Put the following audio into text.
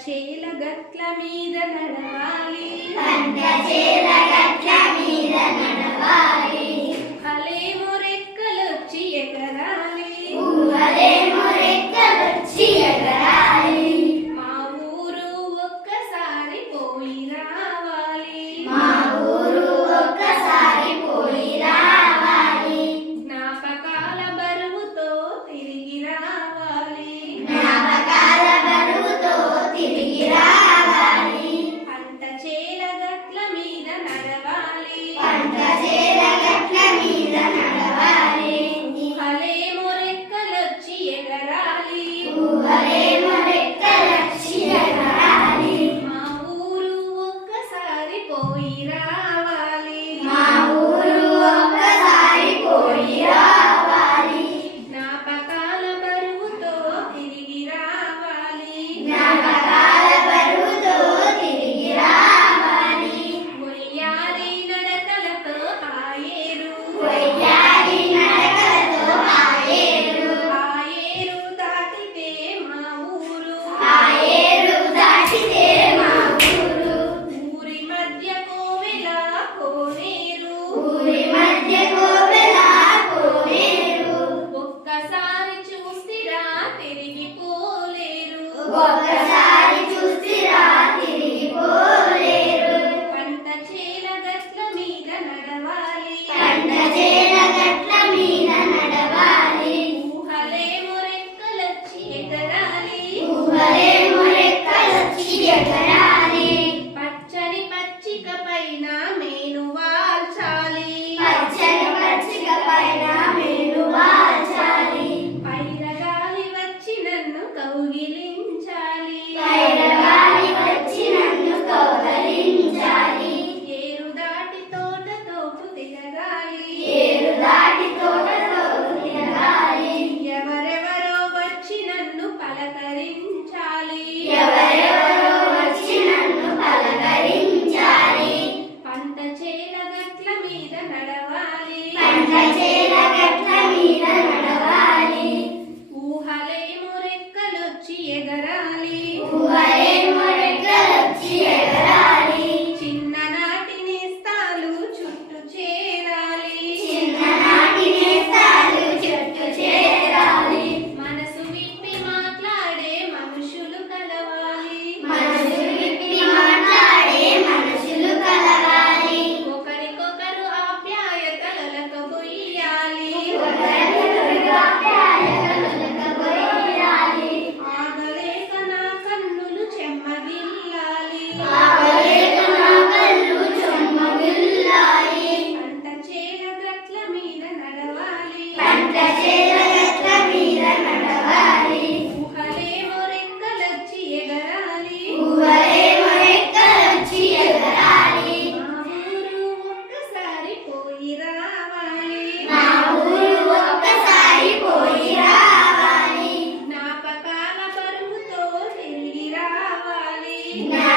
చేల గట్ల మీద నడవాలి, పంట చేల గట్ల మీద నడవాలి, ఊహలేమో రెక్కలొచ్చి ఎగరాలి, ఊహలేమో రెక్కలొచ్చి ఎగరాలి, మా ఊరు ఒక్కసారి పోయి రావాలి, మా ఊరు ఒక్కసారి పోయి రావాలి, జ్ఞాపకాల బరువుతో తిరిగి రావాలి, జ్ఞాపకాల బరువుతో తిరిగి రావాలి, పంట చేల గట్ల మీద నడవాలి, పంట చేల గట్ల మీద నడవాలి, ఊహలేమో రెక్కలొచ్చి ఎగరాలి, ఊహలేమో రెక్కలొచ్చి ఎగరాలి, మా ఊరు ఒక్కసారి పోయి రావాలి, మా ఊరు ఒక్కసారి పోయి రావాలి, జ్ఞాపకాల బరువుతో తిరిగి రావాలి, జ్ఞాపకాల బరువుతో తిరిగి రావాలి, మొయ్యాలి నడకలతో ఆయేరు, కొయ్యాలి నడకలతో ఆయేరు, ఆయేరు దాటితే మా ఊరు, ఆయేరు దాటితే మా ఊరు, ఊరి మధ్య కోవెల కోనేరు, ఊరి మధ్య కోవెల కోనేరు, ఒక్కసారి చూసిరా తిరిగిపోలేరు, ఒక్కసారి చూసిరా తిరిగిపోలేరు, పంట చేల గట్ల మీద నడవాలి, పంట చేల గట్ల మీద నడవాలి, ఊహలేమో రెక్కలొచ్చి ఎగరాలి, ఊహలేమో రెక్కలొచ్చి ఎగరాలి, పచ్చని పచ్చిక పైన మేను వాల్చాలి, పచ్చని పచ్చిక పైన మేలు వాల్చాలి, పైరగాలి వచ్చి నన్ను కౌగిలించాలి, పైరగాలి వచ్చి నన్ను కౌగలించాలి, ఏరు దాటి తోట తోపు తిరగాలి, ఏరు దాటి తోటలో తిరగాలి, ఎవరెవరో వచ్చి నన్ను పలకరించాలి, ఎవరెవరో వచ్చి నన్ను పలకరించాలి, పంట చేల గట్ల మీద నడవాలి, పంట చేల గట్ల మీద నడవాలి, ఊహలేమో రెక్కలొచ్చి ఎగరాలి, ఊహలేమో రెక్కలొచ్చి ఎగరాలి, చిన్ననాటి నేస్తాలు చుట్టూ చేరాలి, చిన్ననాటి నేస్తాలు చుట్టూ చేరాలి, మనసు విప్పి మాట్లాడే మనుషులు కలవాలి, మనసు విప్పి మాట్లాడే మనుషులు కలవాలి, ఒకరికొకరు ఆప్యాయతలతో పొయ్యాలి, ఒకరికొకరు ఆప్యాయతలతో కొయ్యాలి, ఆగలేక నా కన్నులు చెమ్మగిల్లాలి, ఆగలేక నా కళ్ళు చెమ్మగిల్లాయి, పంట చేల గట్ల మీద నడవాలి, పంట చేల గట్ల మీద నడవాలి, ఊహలేమో రెక్కలొచ్చి ఎగరాలి, ఊహలేమో రెక్కలొచ్చి ఎగరాలి, మా ఊరు ఒక్కసారి పోయి రావాలి, మా ఊరు ఒక్కసారి పోయి రావాలి, జ్ఞాపకాల బరువుతో తిరిగి రావాలి, జ్ఞాపకాల